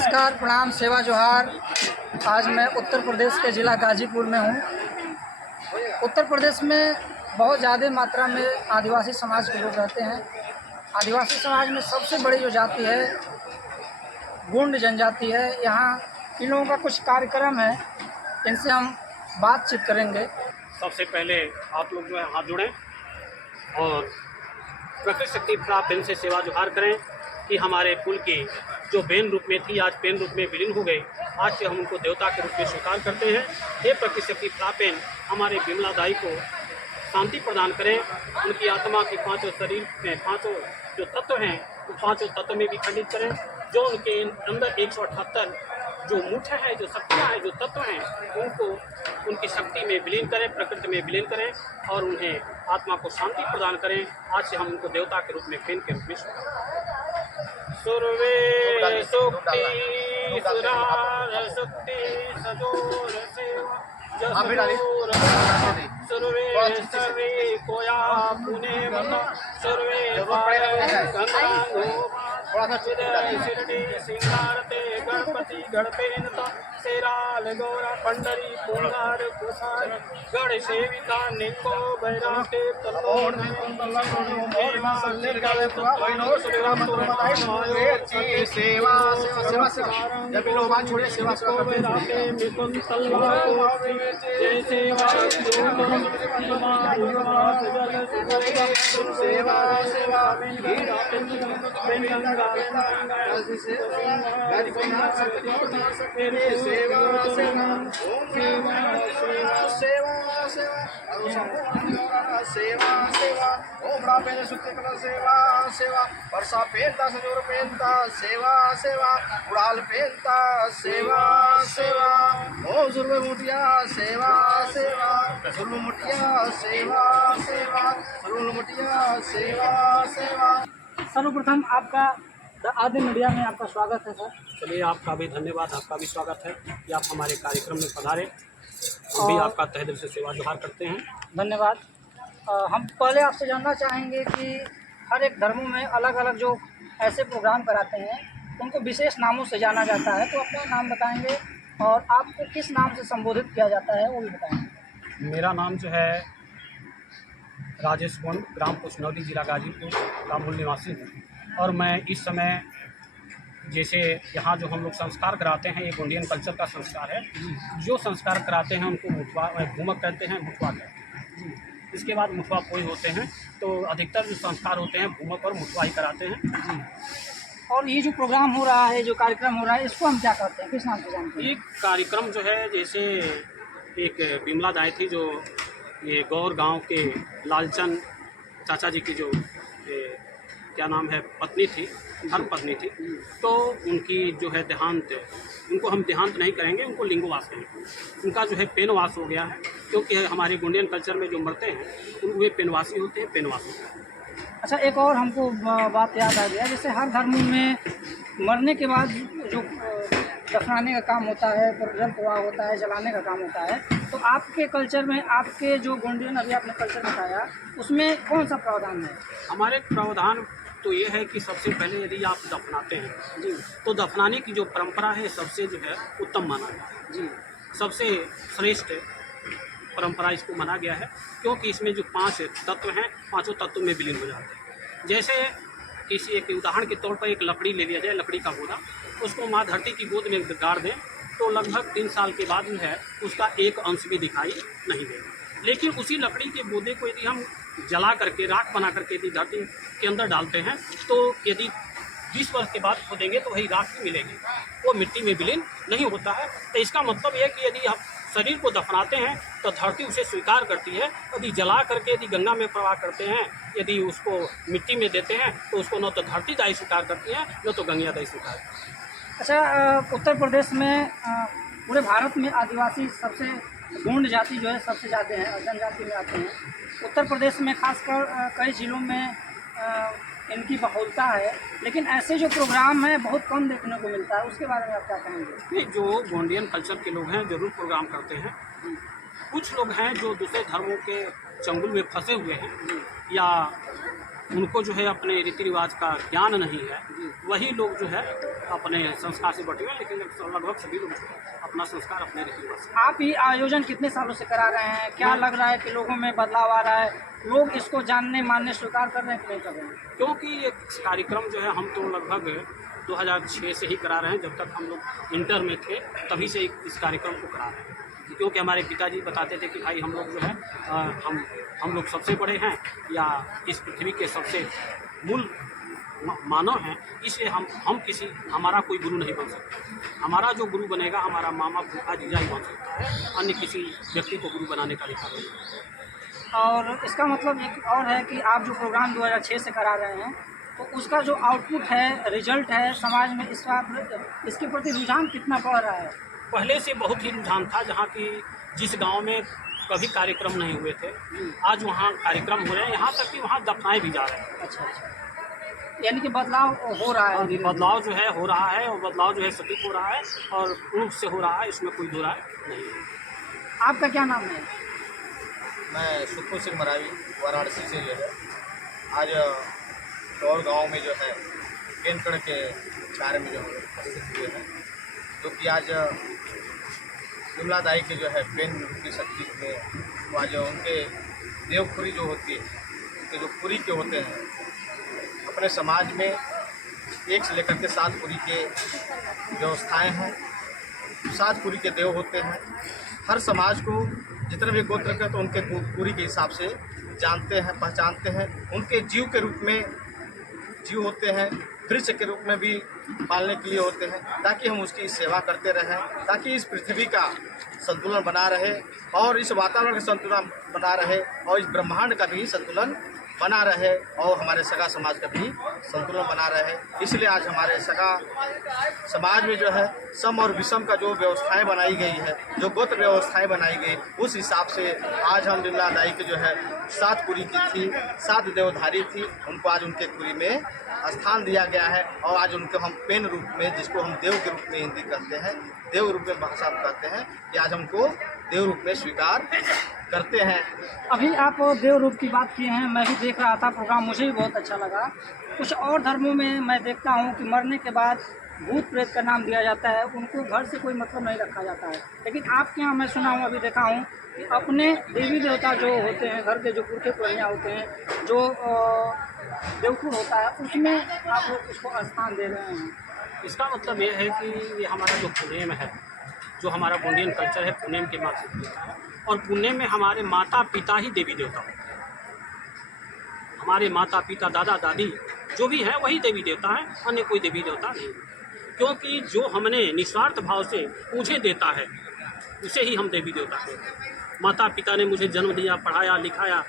नमस्कार, प्रणाम, सेवा जोहार। आज मैं उत्तर प्रदेश के ज़िला गाजीपुर में हूँ। उत्तर प्रदेश में बहुत ज़्यादा मात्रा में आदिवासी समाज के लोग रहते हैं। आदिवासी समाज में सबसे बड़ी जो जाति है गोंड जनजाति है। यहाँ इन लोगों का कुछ कार्यक्रम है, इनसे हम बातचीत करेंगे। सबसे पहले आप लोग जो है हाथ जोड़ें और प्रकृति शक्ति प्राप्त बहन से सेवा जोहार करें कि हमारे कुल की जो बहन रूप में थी आज बहन रूप में विलीन हो गई। आज से हम उनको देवता के रूप में स्वीकार करते हैं। हे प्रकृति शक्ति प्राप्त बहन हमारे विमला दाई को शांति प्रदान करें। उनकी आत्मा की पांचों शरीर में पांचों जो तत्व हैं वो पांचों तत्व में भी खंडित करें। जो उनके अंदर 178 जो मुठ्ठ है, जो शक्तियाँ हैं, जो तत्व हैं, उनको उनकी शक्ति में विलीन करें, प्रकृति में विलीन करें और उन्हें आत्मा को शांति प्रदान करें। आज से हम उनको देवता के रूप में फेन के रूप में सुरवे सुक्ति सुरार सुक्ति सजोर सेवा जसोर सुरवे सर्वे कोया पुणे मता सुरवे गंगांगो शिरडी सिंगारते गणपति गणपेनता शेराल गौरा पंडरी पुंगार कुसार गण सेविका निको बैराटे तलोण सेवा सेवा सेवा जब लोग छोड़े सेवा को बैराटे मिकुन तल्ला जय सेवा सेवा सेवा वर्षा पेनता सजोर पेनता सेवा सेवा उड़ाल पेनता सेवा सेवा ओ जुर्वे मुटिया सेवा सेवा जुर्वे मुटिया सेवा सेवा जुर्वे मुटिया सेवा सेवा। सर्वप्रथम आपका द आदि मीडिया में आपका स्वागत है सर। चलिए, आपका भी धन्यवाद, आपका भी स्वागत है कि आप हमारे कार्यक्रम में पधारे। हम भी आपका तहे दिल से सेवा जोहार करते हैं। धन्यवाद। हम पहले आपसे जानना चाहेंगे कि हर एक धर्मों में अलग अलग जो ऐसे प्रोग्राम कराते हैं उनको विशेष नामों से जाना जाता है, तो अपना नाम बताएंगे और आपको किस नाम से संबोधित किया जाता है वो भी बताएंगे। मेरा नाम जो है राजेश गोंड, ग्राम पुष्नौदी, जिला गाजीपुर का मूल निवासी हूँ। और मैं इस समय जैसे यहाँ जो हम लोग संस्कार कराते हैं, ये गोंडियन कल्चर का संस्कार है। जो संस्कार कराते हैं उनको मुठवा घूमक कहते हैं, मुठवा कहते हैं। इसके बाद मुठवा पोई होते हैं, तो अधिकतर जो संस्कार होते हैं घूमक और मुठवा ही कराते हैं। और ये जो प्रोग्राम हो रहा है, जो कार्यक्रम हो रहा है, इसको हम क्या कहते हैं, किस नाम से जानते हैं? ये कार्यक्रम जो है, जैसे एक विमला दाई थी जो ये गौर गांव के लालचंद चाचा जी की जो क्या नाम है पत्नी थी, धर्म पत्नी थी, तो उनकी जो है देहांत, उनको हम देहांत नहीं करेंगे, उनको लिंगोवास करेंगे। उनका जो है पेनवास हो गया है, क्योंकि हमारे गोंडियन कल्चर में जो मरते हैं वे पेनवासी होते हैं, पेनवास होते हैं। अच्छा, एक और हमको बात याद आ गया, जैसे हर धर्म में मरने के बाद जो दफनाने का काम होता है, जल प्रवाह होता है, जलाने का काम होता है, तो आपके कल्चर में, आपके जो गोंडियन अभी आपने कल्चर बताया, उसमें कौन सा प्रावधान है? हमारे प्रावधान तो ये है कि सबसे पहले यदि आप दफनाते हैं जी, तो दफनाने की जो परंपरा है सबसे जो है उत्तम माना गया जी, सबसे श्रेष्ठ परंपरा इसको माना गया है, क्योंकि इसमें जो 5 तत्व हैं, पांचों तत्व में विलीन हो जाते हैं। जैसे किसी एक उदाहरण के तौर पर एक लकड़ी ले लिया जाए, लकड़ी का गोदा, उसको माँ धरती की गोद में गाड़ दें तो लगभग 3 साल के बाद जो है उसका एक अंश भी दिखाई नहीं देगा। लेकिन उसी लकड़ी के गोदे को यदि हम जला करके, राख बना करके यदि धरती के अंदर डालते हैं, तो यदि 20 वर्ष के बाद खोदेंगे तो वही राख ही मिलेगी, वो मिट्टी में विलीन नहीं होता है। तो इसका मतलब यह है कि यदि आप शरीर को दफनाते हैं तो धरती उसे स्वीकार करती है। यदि जला करके यदि गंगा में प्रवाह करते हैं, यदि उसको मिट्टी में देते हैं, तो उसको न तो धरती दाई स्वीकार करती है, न तो गंगा दाई स्वीकार करती है। अच्छा, उत्तर प्रदेश में, पूरे भारत में आदिवासी सबसे गोंड जाति जो है सबसे ज़्यादा है, जनजाति में आते हैं। उत्तर प्रदेश में खासकर कई जिलों में इनकी बहुलता है, लेकिन ऐसे जो प्रोग्राम हैं बहुत कम देखने को मिलता है, उसके बारे में आप क्या कहेंगे? नहीं, जो गोंडियन कल्चर के लोग हैं ज़रूर प्रोग्राम करते हैं। कुछ लोग हैं जो दूसरे धर्मों के चंगुल में फंसे हुए हैं या उनको जो है अपने रीति रिवाज का ज्ञान नहीं है, वही लोग जो है अपने संस्कार से बटे हुए हैं, लेकिन लगभग सभी लोग जो है अपना संस्कार अपने रीति रिवाज से। आप ये आयोजन कितने सालों से करा रहे हैं? क्या लग रहा है कि लोगों में बदलाव आ रहा है? लोग इसको जानने मानने स्वीकार कर रहे हैं कि नहीं कर रहे हैं? क्योंकि ये कार्यक्रम जो है हम तो लगभग 2006 से ही करा रहे हैं। जब तक हम लोग इंटर में थे तभी से इस कार्यक्रम को करा रहे हैं, क्योंकि हमारे पिताजी बताते थे कि भाई हम लोग जो है हम लोग सबसे बड़े हैं या इस पृथ्वी के सबसे मूल मानव हैं, इसलिए हम हमारा कोई गुरु नहीं बन सकता। हमारा जो गुरु बनेगा हमारा मामा फूफा जीजा ही बन सकता है, अन्य किसी व्यक्ति को गुरु बनाने का अधिकार नहीं है। और इसका मतलब एक और है कि आप जो प्रोग्राम 2006 से करा रहे हैं, तो उसका जो आउटपुट है, रिजल्ट है, समाज में इसके प्रति रुझान कितना बढ़ रहा है? पहले से बहुत ही रुझान था। जहाँ की जिस गांव में कभी कार्यक्रम नहीं हुए थे, आज वहाँ कार्यक्रम हो रहे हैं, यहाँ तक कि वहाँ दफनाए भी जा रहे हैं। अच्छा, यानी कि बदलाव हो रहा है। बदलाव जो है हो रहा है, और बदलाव जो है सटीक हो रहा है और रूप से हो रहा है, इसमें कोई दो राय नहीं है। आपका क्या नाम है? मैं सुखपुर सिंह मरावी वाराणसी से जो है आज और गांव में जो है केनकड़ के कार्य में जो है उपस्थित हुए हैं, जो कि आज विमला दाई के जो है पेन की शक्ति में वो आज उनके देवपुरी जो होती है, उनके जो पुरी के होते हैं, अपने समाज में 1 से लेकर के 7 पुरी के व्यवस्थाएं हैं। 7 पुरी के देव होते हैं। हर समाज को जितने भी गोत्र के तो उनके पुरी के हिसाब से जानते हैं, पहचानते हैं। उनके जीव के रूप में जीव होते हैं, वृक्ष के रूप में भी पालने के लिए होते हैं, ताकि हम उसकी सेवा करते रहें, ताकि इस पृथ्वी का संतुलन बना रहे और इस वातावरण का संतुलन बना रहे और इस ब्रह्मांड का भी संतुलन बना रहे और हमारे सगा समाज का भी संतुलन बना रहे। इसलिए आज हमारे सगा समाज में जो है सम और विषम का जो व्यवस्थाएं बनाई गई है, जो गोत्र व्यवस्थाएं बनाई गई, उस हिसाब से आज हम विमला दाई की जो है 7 पुरी की थी, 7 देवधारी थी, उनको आज उनके पुरी में स्थान दिया गया है। और आज उनको हम पेन रूप में, जिसको हम देव के रूप में हिंदी कहते हैं, देव रूप में भाषा में कहते हैं, कि आज हमको देव रूप में स्वीकार करते हैं। अभी आप देव रूप की बात किए हैं, मैं भी देख रहा था प्रोग्राम, मुझे भी बहुत अच्छा लगा। कुछ और धर्मों में मैं देखता हूँ कि मरने के बाद भूत प्रेत का नाम दिया जाता है, उनको घर से कोई मतलब नहीं रखा जाता है। लेकिन आपके यहाँ मैं सुना हूँ, अभी देखा हूँ कि अपने देवी देवता जो होते हैं, घर के जो पुरखे पुरनिया होते हैं, जो देवकुल होता है, उसमें आप लोग उसको स्थान दे रहे हैं। इसका मतलब ये है कि ये हमारा जो पुनेम है, जो हमारा गोंडियन कल्चर है, पुनेम के मार्ग से होता है। और पुनेम में हमारे माता पिता ही देवी देवता होते हैं। हमारे माता पिता, दादा दादी जो भी है वही देवी देवता है, अन्य कोई देवी देवता नहीं। क्योंकि जो हमने निस्वार्थ भाव से मुझे देता है, उसे ही हम देवी देवता कहते हैं। माता पिता ने मुझे जन्म दिया, पढ़ाया, लिखाया,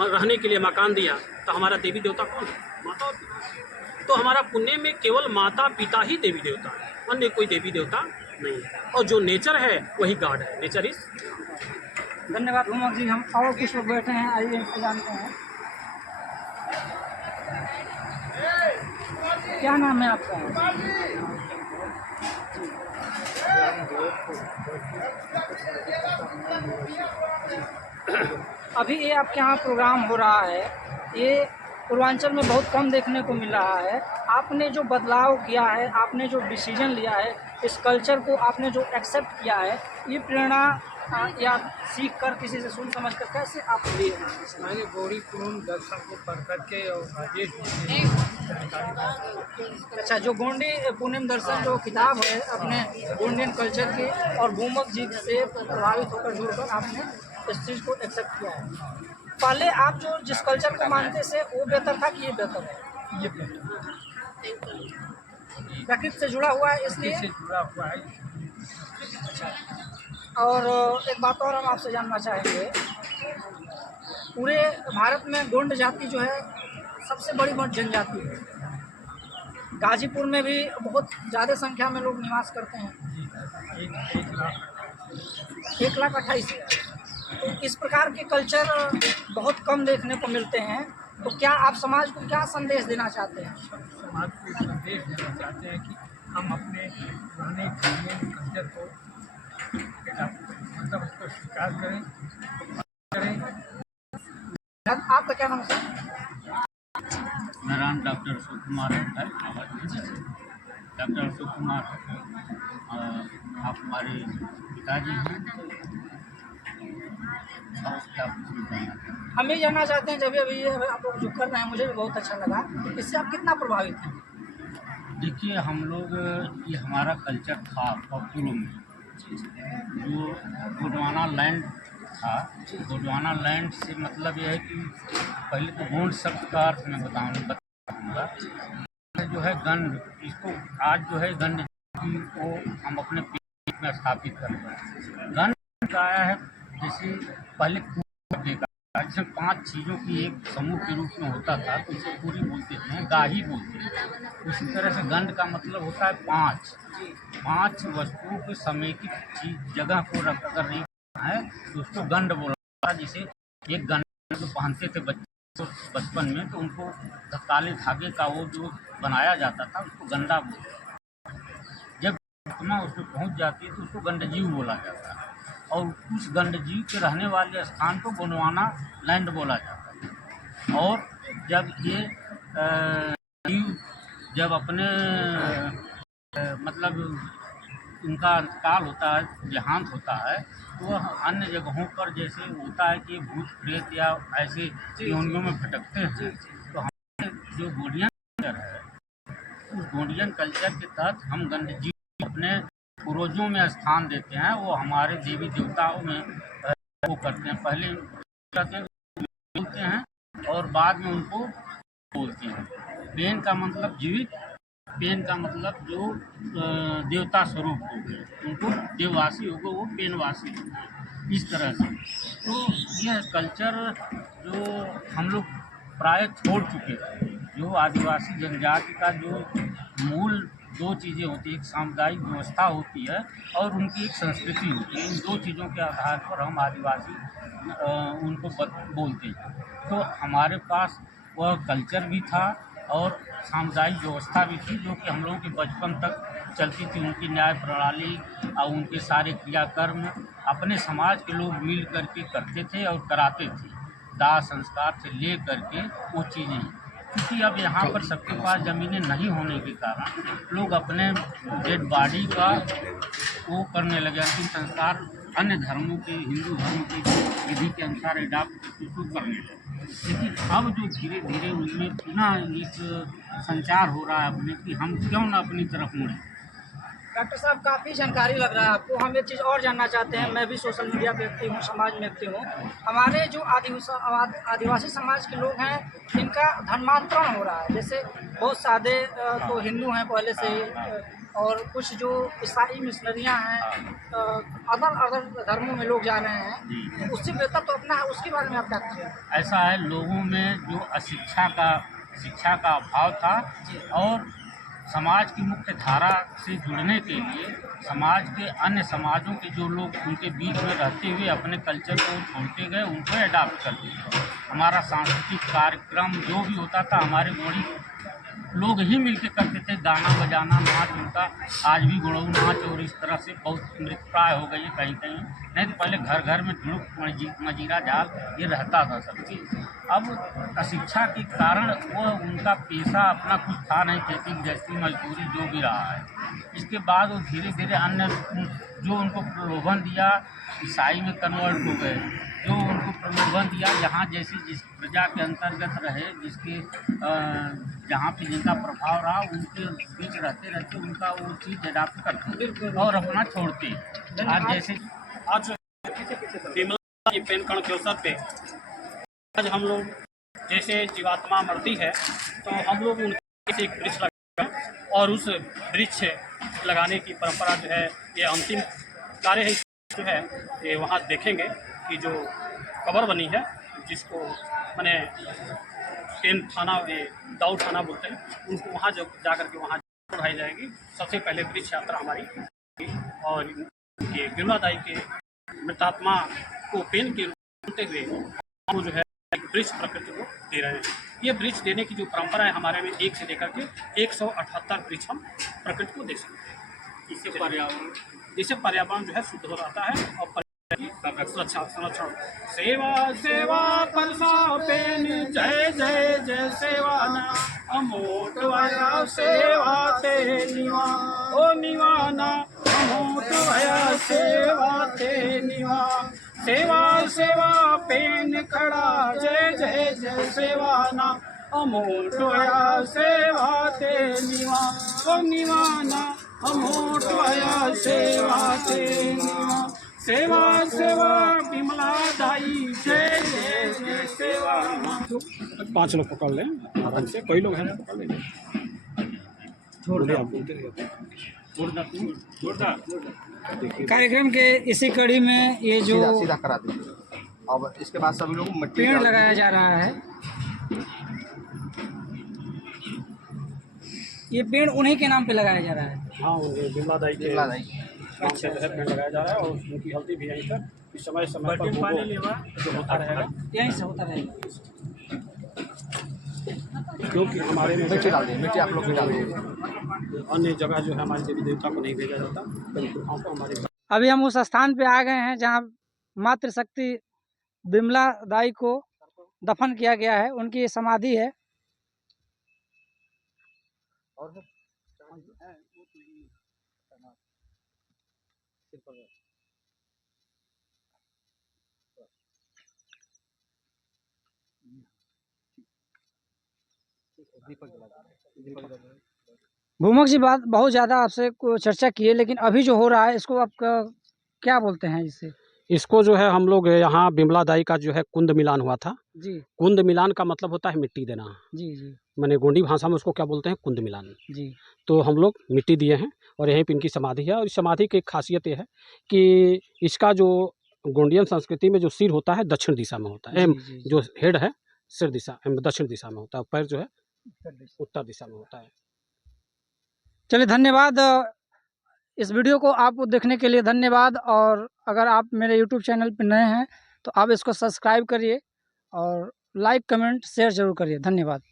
रहने के लिए मकान दिया, तो हमारा देवी देवता कौन है? माता और पिता। तो हमारा पुण्य में केवल माता पिता ही देवी देवता है, अन्य कोई देवी देवता नहीं है। और जो नेचर है वही गॉड है, नेचर इज। धन्यवाद भूमक जी। हम और कुछ लोग बैठे हैं, आइए इनसे जानते हैं। क्या नाम है आपका? अभी ये आपके यहाँ प्रोग्राम हो रहा है, ये पूर्वांचल में बहुत कम देखने को मिल रहा है। आपने जो बदलाव किया है, आपने जो डिसीजन लिया है, इस कल्चर को आपने जो एक्सेप्ट किया है, ये प्रेरणा या सीख कर, किसी से सुन समझ कर कैसे आप लिए हैं? मैंने गौरी पूनम दर्शन को पढ़ करके और राजेश अच्छा, जो गोंडी पूनम दर्शन जो किताब है अपने गोंडियन कल्चर की, और भूमक जी से प्रभावित होकर जुड़कर आपने इस चीज़ को एक्सेप्ट किया है। पहले आप जो जिस कल्चर को मानते थे वो बेहतर था कि ये बेहतर है? ये प्रकृति से जुड़ा हुआ है इसलिए। से जुड़ा हुआ है। और एक बात और हम आपसे जानना चाहेंगे, पूरे भारत में गोंड जाति जो है सबसे बड़ी जनजाति है। गाजीपुर में भी बहुत ज़्यादा संख्या में लोग निवास करते हैं, 1,28,000। तो इस प्रकार के कल्चर बहुत कम देखने को मिलते हैं। तो क्या आप समाज को क्या संदेश देना चाहते हैं? समाज को संदेश देना चाहते हैं कि हम अपने पुराने कल्चर को मतलब उसको स्वीकार करें। आपका क्या नाम है? नाम डॉक्टर अशोक कुमार है। डॉक्टर अशोक कुमार आप हमारे पिताजी हैं। और क्या पूछना है? हम ये जानना चाहते हैं, जब अभी ये आप लोग जो कर रहे हैं मुझे भी बहुत अच्छा लगा, इससे आप कितना प्रभावित हैं? देखिए, हम लोग ये हमारा कल्चर था पपुलर में, जो गोंडवाना लैंड था। गोंडवाना लैंड से मतलब यह है कि पहले तो गोंड शब्द का अर्थ मैं बताऊँगा। जो है गंड, इसको आज जो है गंड जी को हम अपने पेट में स्थापित कर रहे हैं। गंड का आया है जैसे पहले जिसमें 5 चीज़ों की एक समूह के रूप में होता था, तो इसे पूरी बोलते थे, गाही बोलते थे। उसी तरह से गंड का मतलब होता है 5 वस्तुओं के समेकित चीज जगह को रख कर रही है तो उसको गंड बोला। जिसे एक गंड जो पहनते थे बच्चे तो बचपन में, तो उनको काले धागे का वो जो बनाया जाता था उसको गंडा बोलते। जब आत्मा उसमें पहुंच जाती है तो उसको गंडजीव बोला जाता है, और उस गंडजीव के रहने वाले स्थान को गोंडवाना लैंड बोला जाता है। और जब ये जीव जब अपने मतलब उनका अंतकाल होता है, देहांत होता है, तो वह अन्य जगहों पर जैसे होता है कि भूत प्रेत या ऐसे योनियों में भटकते हैं। तो हमारे जो गोंडियन कल्चर है, उस गोंडियन कल्चर के तहत हम गंडजीव अपने पूर्वजों में स्थान देते हैं। वो हमारे देवी देवताओं में वो करते हैं, पहले बोलते हैं और बाद में उनको बोलते हैं। पेन का मतलब जीवित, पेन का मतलब जो देवता स्वरूप हो गए, उनको देववासी हो गए, वो पेनवासी हो गए। इस तरह से तो यह कल्चर जो हम लोग प्राय छोड़ चुके थे। जो आदिवासी जनजाति का जो मूल 2 चीज़ें होती हैं, एक सामुदायिक व्यवस्था होती है और उनकी एक संस्कृति होती है। इन 2 चीज़ों के आधार पर हम आदिवासी उनको बोलते हैं। तो हमारे पास वह कल्चर भी था और सामुदायिक व्यवस्था भी थी, जो कि हम लोगों के बचपन तक चलती थी। उनकी न्याय प्रणाली और उनके सारे क्रियाकर्म अपने समाज के लोग मिल करके करते थे और कराते थे। दाह संस्कार से ले करके वो चीज़ें, क्योंकि अब यहाँ पर सबके पास ज़मीनें नहीं होने के कारण लोग अपने डेड बॉडी का वो करने लगे, अंतिम संस्कार अन्य धर्मों के, हिंदू धर्म की विधि के अनुसार एडाप्ट करने लगे। लेकिन अब जो धीरे धीरे उनमें पुनः एक संचार हो रहा है अपने कि हम क्यों ना अपनी तरफ मुड़ें। डॉक्टर साहब, काफ़ी जानकारी लग रहा है आपको। हम एक चीज़ और जानना चाहते हैं, मैं भी सोशल मीडिया पे एक्टिव हूँ, समाज में एक्टिव हूँ। हमारे जो आदिवासी समाज के लोग हैं, इनका धर्मांतरण हो रहा है। जैसे बहुत सादे तो हिंदू हैं पहले से ही, और कुछ जो ईसाई मिशनरियाँ हैं, अदर धर्मों में लोग जा रहे हैं। उससे बेहतर तो अपना है, उसके बारे में आप क्या कहेंगे? ऐसा है, लोगों में जो शिक्षा का अभाव था और समाज की मुख्य धारा से जुड़ने के लिए समाज के अन्य समाजों के जो लोग उनके बीच में रहते हुए अपने कल्चर को छोड़ते गए, उनको अडॉप्ट करते गए। हमारा सांस्कृतिक कार्यक्रम जो भी होता था, हमारे गोड़ी लोग ही मिलके करते थे। गाना बजाना, नाच, उनका आज भी गुड़ऊ नाच और इस तरह से बहुत मृतप्राय हो गई है कहीं कहीं। नहीं तो पहले घर घर में ढुड़ुक मजीरा जाल ये रहता था सब चीज़। अब अशिक्षा के कारण वो उनका पेशा अपना कुछ था नहीं, खेती गृहस्थी मजदूरी जो भी रहा है। इसके बाद वो धीरे धीरे अन्य जो उनको प्रलोभन दिया, ईसाई में कन्वर्ट हो गए। जो उनको प्रलोभन दिया, जहाँ जैसे जिस प्रजा के अंतर्गत रहे, जिसके जहाँ पे जिनका प्रभाव रहा, उनके बीच रहते रहते उनका वो चीज़ अडॉप्ट करते और अपना छोड़ते। आज जैसे आज विमला की पेन कण के अवसर पे आज हम लोग जैसे जीवात्मा मरती है तो हम लोग उनके एक वृक्ष लगाएं और उस वृक्ष लगाने की परंपरा जो है ये अंतिम कार्य है जो है ये वहाँ देखेंगे कि जो कबर बनी है, जिसको मैंने पेन थाना, ये दाऊ थाना बोलते हैं, उनको वहाँ जब जा करके वहाँ बढ़ाई जाएगी। सबसे पहले वृक्ष यात्रा हमारी, और ये विमला दाई के मृतात्मा को पेन के रूप में हुए वो जो है वृक्ष प्रकृति को दे रहे हैं। ये वृक्ष देने की जो परंपरा है हमारे में 1 से लेकर के 178 वृक्ष हम प्रकृति को दे सकते हैं। इससे पर्यावरण जो है शुद्ध हो जाता है और सुरक्षा संरक्षण। सेवा सेवा परसा पेन, जय जय जय सेवा। अमोट भया सेवा ते निवा ओ निवाना अमोट भया सेवा ते निवा सेवा सेवा पेन खड़ा जय जय जय सेवाना अमोट भया सेवा ते निवा ओ निवाना अमोट भया सेवा ते निवा सेवा सेवा बिमला दाई जय जय जय सेवा। 5 लोग पकड़ लें आराम से, कई लोग हैं पकड़ लेंगे। कार्यक्रम के इसी कड़ी में ये जो सीधा सीधा करा दीजिए। अब इसके बाद सभी लोग मिट्टी पेड़ डाल लगाया जा रहा है, ये पेड़ उन्हीं के नाम पे लगाया जा रहा है। हाँ, बिमला दाई के दिला देंगे। नाम से जो है पेड़ लगाया जा रहा है और उनकी हल्दी भी यहीं पर इस समय समय पर जो होता रहेगा, यहीं से होता रहेगा। क्योंकि हमारे में मिट्टी डाल दीजिए, मिट्टी आप लोग भी डाल दीजिए। अन्य जगह जो है हमारे देवी देवता को नहीं भेजा जाता, वहाँ पर हमारे अभी हम उस स्थान पे आ गए हैं जहाँ मातृशक्ति बिमला दाई को दफन किया गया है, उनकी ये समाधि है। भूमक जी बात बहुत ज़्यादा आपसे चर्चा की है, लेकिन अभी जो हो रहा है इसको आप क्या बोलते हैं इससे? इसको जो है हम लोग यहाँ बिमला दाई का जो है कुंद मिलान हुआ था। जी कुंद मिलान का मतलब होता है मिट्टी देना, जी जी माने गोंडी भाषा में उसको क्या बोलते हैं, कुंद मिलान। जी तो हम लोग मिट्टी दिए हैं और यहीं पे इनकी समाधि है। और इस समाधि की एक खासियत ये है कि इसका जो गोंडियन संस्कृति में जो सिर होता है दक्षिण दिशा में होता है, जी, जी। जो हेड है सिर दिशा दक्षिण दिशा में होता है, पैर जो है उत्तर दिशा में होता है। चलिए धन्यवाद। इस वीडियो को आप देखने के लिए धन्यवाद। और अगर आप मेरे YouTube चैनल पर नए हैं तो आप इसको सब्सक्राइब करिए और लाइक कमेंट शेयर ज़रूर करिए। धन्यवाद।